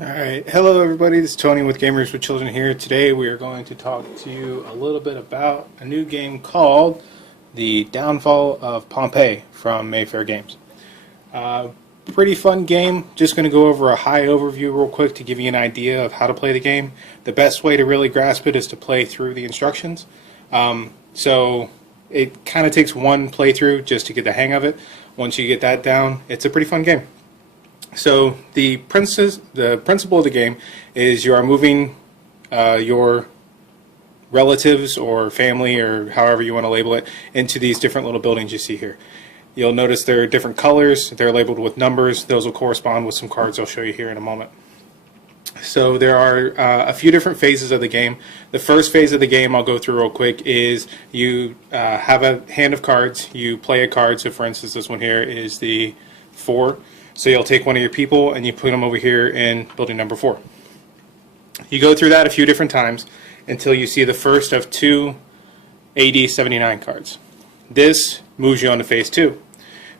Alright, hello everybody, this is Tony with Gamers with Children here. Today we are going to talk to you a little bit about a new game called the Downfall of Pompeii from Mayfair Games. Pretty fun game, just going to go over a high overview real quick to give you an idea of how to play the game. The best way to really grasp it is to play through the instructions. So it kind of takes one playthrough just to get the hang of it. Once you get that down, it's a pretty fun game. So the principle of the game is you are moving your relatives or family or however you want to label it into these different little buildings you see here. You'll notice there are different colors. They're labeled with numbers. Those will correspond with some cards I'll show you here in a moment. So there are a few different phases of the game. The first phase of the game I'll go through real quick is you have a hand of cards. You play a card. So for instance, this one here is the 4. So you'll take one of your people and you put them over here in building number 4. You go through that a few different times until you see the first of 2 AD 79 cards. This moves you on to phase 2.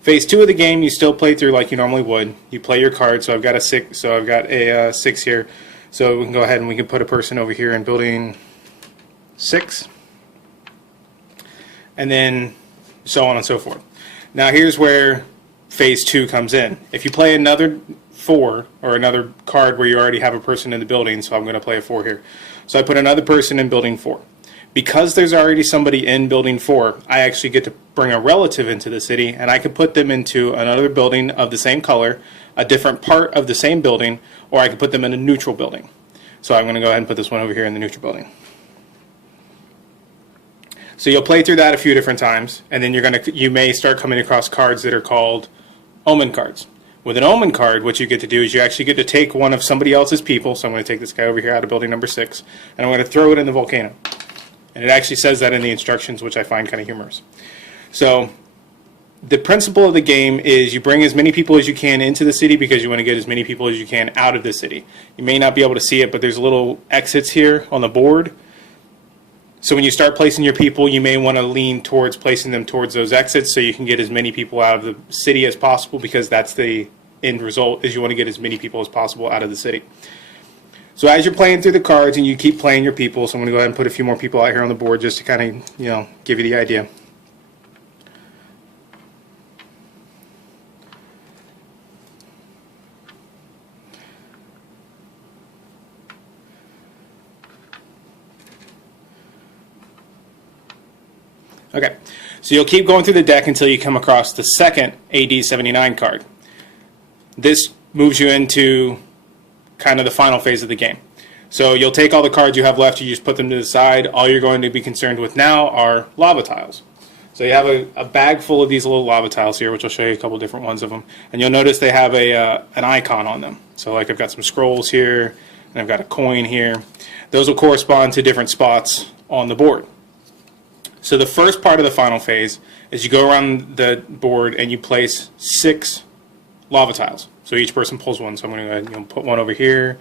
Phase 2 of the game you still play through like you normally would. You play your cards. So I've got a 6. So I've got a 6 here. So we can go ahead and we can put a person over here in building 6, and then so on and so forth. Now here's where phase 2 comes in. If you play another 4 or another card where you already have a person in the building, so I'm going to play a 4 here. So I put another person in building 4. Because there's already somebody in building 4, I actually get to bring a relative into the city, and I can put them into another building of the same color, a different part of the same building, or I can put them in a neutral building. So I'm going to go ahead and put this one over here in the neutral building. So you'll play through that a few different times, and then you may start coming across cards that are called Holman Cards. With an Holman card, what you get to do is you actually get to take one of somebody else's people. So I'm going to take this guy over here out of building number 6, and I'm going to throw it in the volcano. And it actually says that in the instructions, which I find kind of humorous. So the principle of the game is you bring as many people as you can into the city because you want to get as many people as you can out of the city. You may not be able to see it, but there's little exits here on the board. So when you start placing your people, you may want to lean towards placing them towards those exits so you can get as many people out of the city as possible, because that's the end result, is you want to get as many people as possible out of the city. So as you're playing through the cards and you keep playing your people, so I'm going to go ahead and put a few more people out here on the board just to kind of, give you the idea. Okay, so you'll keep going through the deck until you come across the second AD 79 card. This moves you into kind of the final phase of the game. So you'll take all the cards you have left, you just put them to the side. All you're going to be concerned with now are lava tiles. So you have a bag full of these little lava tiles here, which I'll show you a couple different ones of them. And you'll notice they have an icon on them. So like I've got some scrolls here, and I've got a coin here. Those will correspond to different spots on the board. So the first part of the final phase is you go around the board and you place 6 lava tiles. So each person pulls one. So I'm going to go ahead and put one over here,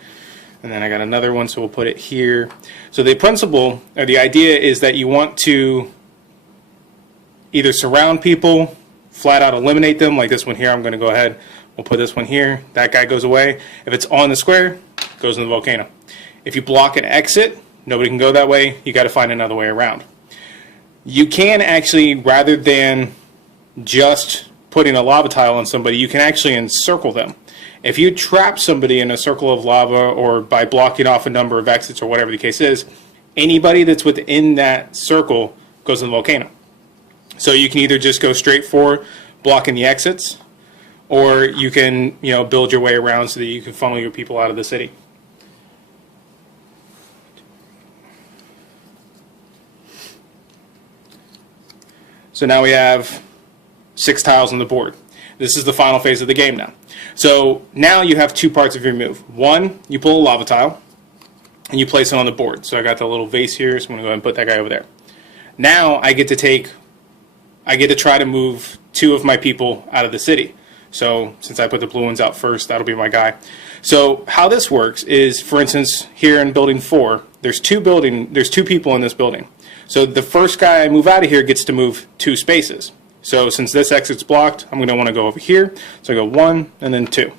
and then I got another one, so we'll put it here. So the principle, or the idea, is that you want to either surround people, flat out eliminate them, like this one here. I'm going to go ahead, we'll put this one here. That guy goes away. If it's on the square, it goes in the volcano. If you block an exit, nobody can go that way. You got to find another way around. You can actually, rather than just putting a lava tile on somebody, you can actually encircle them. If you trap somebody in a circle of lava, or by blocking off a number of exits, or whatever the case is, anybody that's within that circle goes in the volcano. So you can either just go straight for blocking the exits, or you can build your way around so that you can funnel your people out of the city. So now we have 6 tiles on the board. This is the final phase of the game now. So now you have 2 parts of your move. One, you pull a lava tile, and you place it on the board. So I got the little vase here, so I'm going to go ahead and put that guy over there. Now I get to try to move 2 of my people out of the city. So since I put the blue ones out first, that'll be my guy. So how this works is, for instance, here in building 4, there's 2 people in this building. So the first guy I move out of here gets to move 2 spaces. So since this exit's blocked, I'm going to want to go over here. So I go 1 and then 2.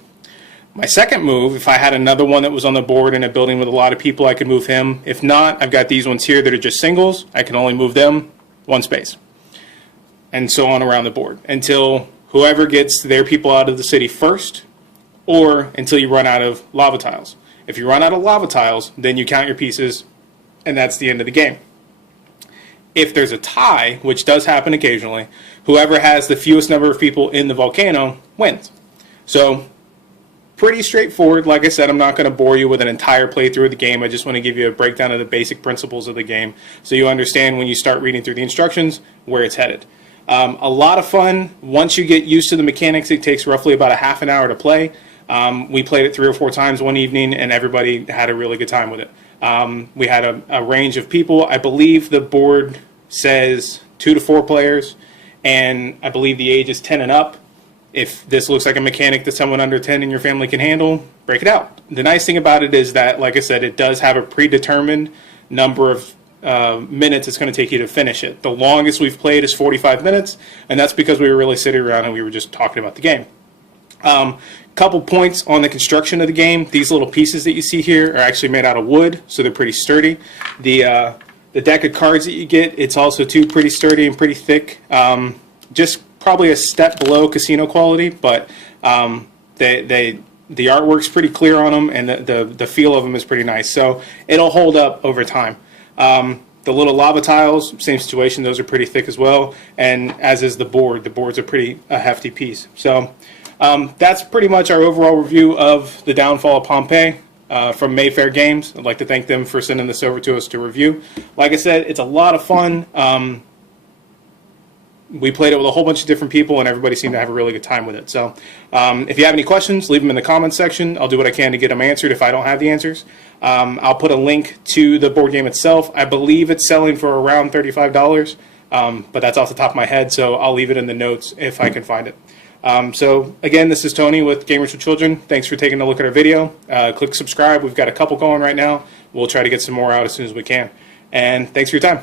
My second move, if I had another one that was on the board in a building with a lot of people, I could move him. If not, I've got these ones here that are just singles. I can only move them one space. And so on around the board until whoever gets their people out of the city first, or until you run out of lava tiles. If you run out of lava tiles, then you count your pieces, and that's the end of the game. If there's a tie, which does happen occasionally, whoever has the fewest number of people in the volcano wins. So pretty straightforward. Like I said, I'm not going to bore you with an entire playthrough of the game. I just want to give you a breakdown of the basic principles of the game so you understand when you start reading through the instructions where it's headed. A lot of fun. Once you get used to the mechanics, it takes roughly about a half an hour to play. We played it 3 or 4 times one evening, and everybody had a really good time with it. We had a range of people. I believe the board says 2 to 4 players, and I believe the age is 10 and up. If this looks like a mechanic that someone under 10 in your family can handle, break it out. The nice thing about it is that, like I said, it does have a predetermined number of minutes it's going to take you to finish it. The longest we've played is 45 minutes, and that's because we were really sitting around and we were just talking about the game. Couple points on the construction of the game. These little pieces that you see here are actually made out of wood, so they're pretty sturdy. The deck of cards that you get, it's also too pretty sturdy and pretty thick. Just probably a step below casino quality, but the artwork's pretty clear on them, and the feel of them is pretty nice. So it'll hold up over time. The little lava tiles, same situation. Those are pretty thick as well, and as is the board. The board's a hefty piece. So that's pretty much our overall review of the Downfall of Pompeii from Mayfair Games. I'd like to thank them for sending this over to us to review. Like I said, it's a lot of fun. We played it with a whole bunch of different people, and everybody seemed to have a really good time with it. So if you have any questions, leave them in the comments section. I'll do what I can to get them answered if I don't have the answers. I'll put a link to the board game itself. I believe it's selling for around $35, but that's off the top of my head, so I'll leave it in the notes if I can find it. So again, this is Tony with Gamers for Children. Thanks for taking a look at our video. Click subscribe. We've got a couple going right now. We'll try to get some more out as soon as we can. And thanks for your time.